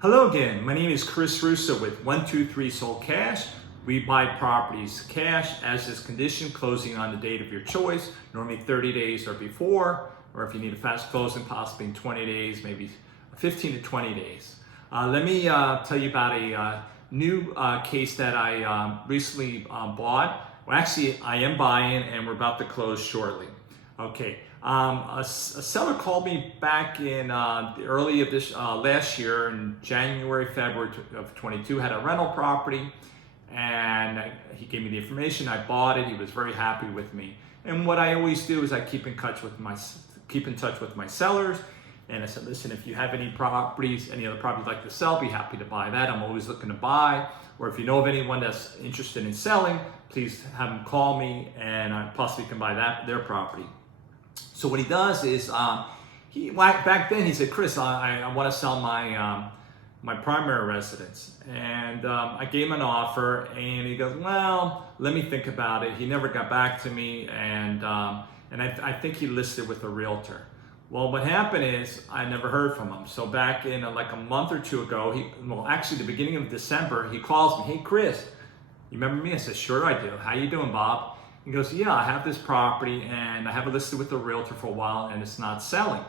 Hello again, my name is Chris Russo with 123 Sold Cash. We buy properties cash as is condition, closing on the date of your choice, normally 30 days or before, or if you need a fast closing, possibly in 20 days, maybe 15 to 20 days. Let me tell you about a new case that I recently bought. Well, actually, I am buying and we're about to close shortly. Okay, a seller called me back in the early of this last year in January, February of 22, had a rental property, and he gave me the information. I bought it. He was very happy with me. And what I always do is I keep in touch with my sellers. And I said, listen, if you have any properties, any other properties you'd like to sell, be happy to buy that. I'm always looking to buy. Or if you know of anyone that's interested in selling, please have them call me and I possibly can buy their property. So what he does is, back then he said, Chris, I want to sell my primary residence. And I gave him an offer and he goes, well, let me think about it. He never got back to me, and I think he listed with a realtor. Well, what happened is I never heard from him. So back in like a month or two ago, actually the beginning of December, he calls me, hey Chris, you remember me? I said, sure I do. How you doing, Bob? He goes, yeah, I have this property and I have it listed with the realtor for a while and it's not selling.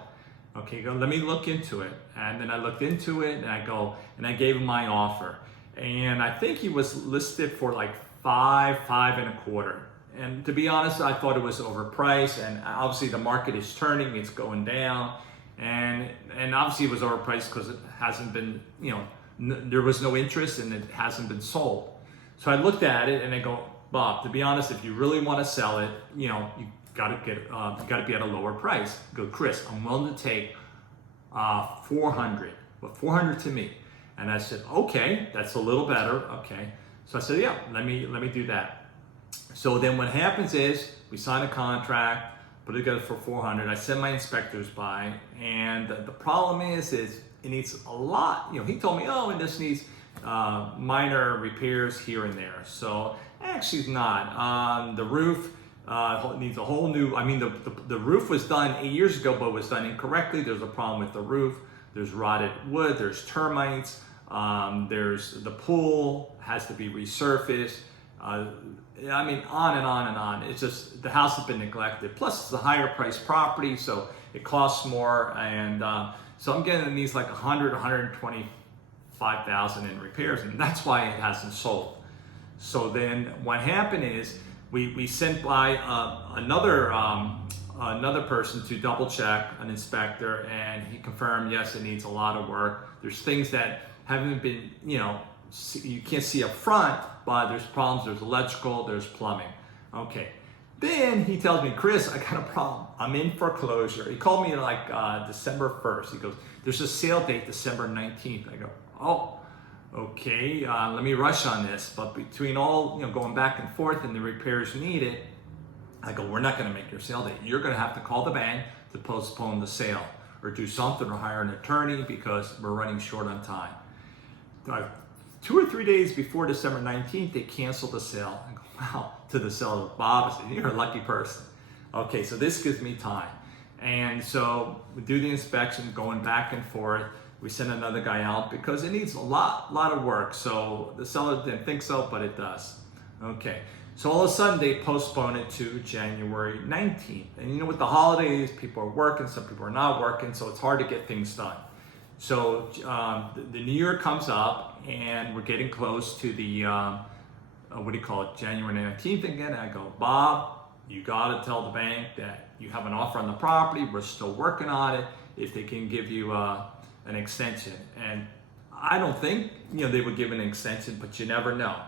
Okay, go, let me look into it. And then I looked into it and I gave him my offer. And I think he was listed for like five and a quarter. And to be honest, I thought it was overpriced, and obviously the market is turning, it's going down. And obviously it was overpriced because it hasn't been, there was no interest and it hasn't been sold. So I looked at it and I go, Bob, to be honest, if you really want to sell it, you got to be at a lower price. I go, Chris, I'm willing to take 400, but 400 to me. And I said, okay, that's a little better. Okay. So I said, yeah, let me do that. So then what happens is we sign a contract, put it together for 400. I send my inspectors by, and the problem is it needs a lot. He told me, oh, and this needs minor repairs here and there. So actually it's not. The roof needs a whole new, the roof was done 8 years ago, but was done incorrectly. There's a problem with the roof. There's rotted wood, there's termites, there's the pool has to be resurfaced. On and on and on. It's just, the house has been neglected. Plus it's a higher priced property, so it costs more. And so I'm getting these like 125,000 in repairs, and that's why it hasn't sold. So then what happened is we sent by another person to double check, an inspector, and he confirmed, yes, it needs a lot of work. There's things that haven't been, you can't see up front, but there's problems, there's electrical, there's plumbing. Okay. Then he tells me, Chris, I got a problem. I'm in foreclosure. He called me like December 1st. He goes, there's a sale date December 19th. I go, oh, okay, let me rush on this. But between all, going back and forth and the repairs needed, I go, we're not going to make your sale date. You're going to have to call the bank to postpone the sale or do something or hire an attorney because we're running short on time. 2 or 3 days before December 19th, they canceled the sale. I go, wow, to the seller, Bob, I said, you're a lucky person. Okay, so this gives me time. And so we do the inspection, going back and forth. We send another guy out because it needs a lot of work. So the seller didn't think so, but it does. Okay, so all of a sudden they postpone it to January 19th. And with the holidays, people are working, some people are not working, so it's hard to get things done. So the new year comes up and we're getting close to the, January 19th again. And I go, Bob, you got to tell the bank that you have an offer on the property. We're still working on it. If they can give you an extension. And I don't think, they would give an extension, but you never know.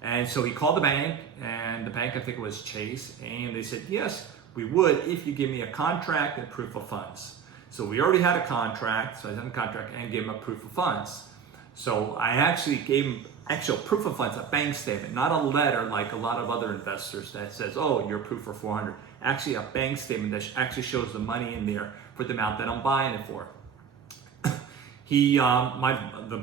And so he called the bank, and the bank, I think it was Chase, and they said, yes, we would if you give me a contract and proof of funds. So we already had a contract, so I sent a contract and gave him a proof of funds. So I actually gave him actual proof of funds, a bank statement, not a letter like a lot of other investors that says, oh, you're approved for 400. Actually a bank statement that actually shows the money in there for the amount that I'm buying it for.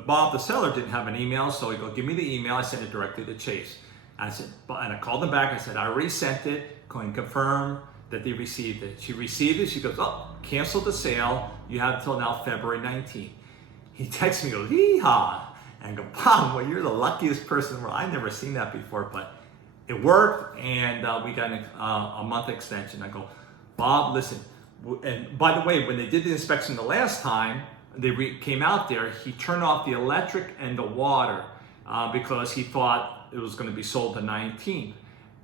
Bob, the seller, didn't have an email, so he goes, give me the email. I sent it directly to Chase. And I called them back. I said, I already sent it. Go and confirm that they received it. She received it. She goes, oh, cancel the sale. You have until now February 19th. he texts me, goes, "Yeehaw!" And I go, "Bob, well, you're the luckiest person in the world. I've never seen that before, but it worked, and we got a month extension." I go, "Bob, listen." And by the way, when they did the inspection the last time, they came out there, he turned off the electric and the water because he thought it was going to be sold the 19th.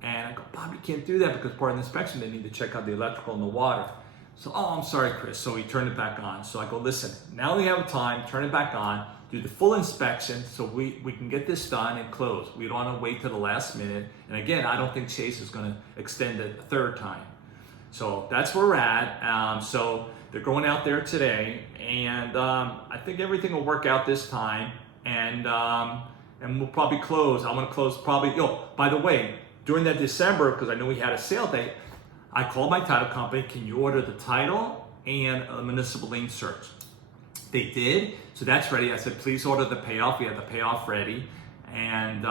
And I go, "Bob, you can't do that because part of the inspection, they need to check out the electrical and the water." So, "Oh, I'm sorry, Chris." So he turned it back on. So I go, "Listen, now we have time, turn it back on, do the full inspection so we can get this done and close. We don't want to wait till the last minute." And again, I don't think Chase is going to extend it a third time. So that's where we're at. So they're going out there today, and I think everything will work out this time, and we'll probably close. I'm going to close probably, by the way, during that December, because I know we had a sale date, I called my title company, "Can you order the title and a municipal lien search?" They did, so that's ready. I said, "Please order the payoff." We had the payoff ready, and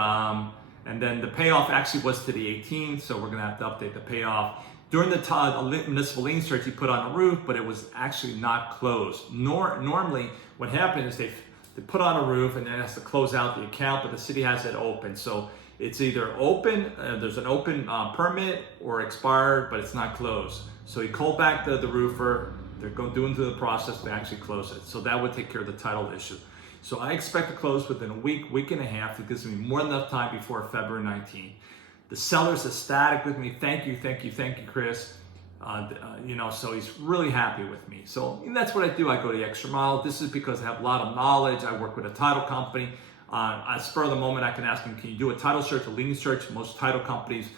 then the payoff actually was to the 18th, so we're going to have to update the payoff. During the municipal lien search, he put on a roof, but it was actually not closed. Normally, what happens is they put on a roof and then it has to close out the account, but the city has it open. So it's either open, there's an open permit, or expired, but it's not closed. So he called back the roofer. They're doing through the process to actually close it. So that would take care of the title issue. So I expect to close within a week and a half. It gives me more than enough time before February 19th. The seller's ecstatic with me. Thank you, Chris. So he's really happy with me. So that's what I do. I go the extra mile. This is because I have a lot of knowledge. I work with a title company. At spur of the moment, I can ask him, "Can you do a title search, a lien search?" Most title companies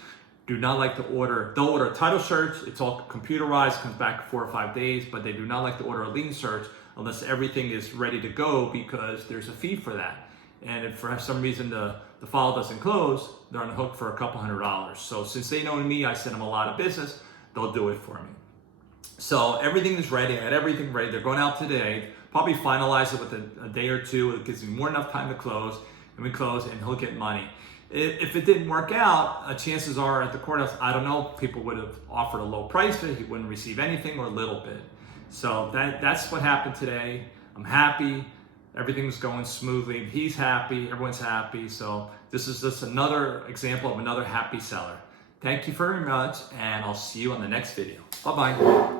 do not like to order. They'll order a title search. It's all computerized, comes back 4 or 5 days, but they do not like to order a lien search unless everything is ready to go, because there's a fee for that. And if for some reason the file doesn't close, they're on the hook for a couple $100s. So since they know me, I send them a lot of business, they'll do it for me. So everything is ready. I had everything ready. They're going out today. Probably finalize it with a day or two. It gives me more enough time to close, and we close, and he'll get money. If it didn't work out, chances are at the courthouse, I don't know, people would have offered a low price for it. He wouldn't receive anything or a little bit. So that's what happened today. I'm happy. Everything's going smoothly. He's happy. Everyone's happy. So this is just another example of another happy seller. Thank you very much, and I'll see you on the next video. Bye-bye.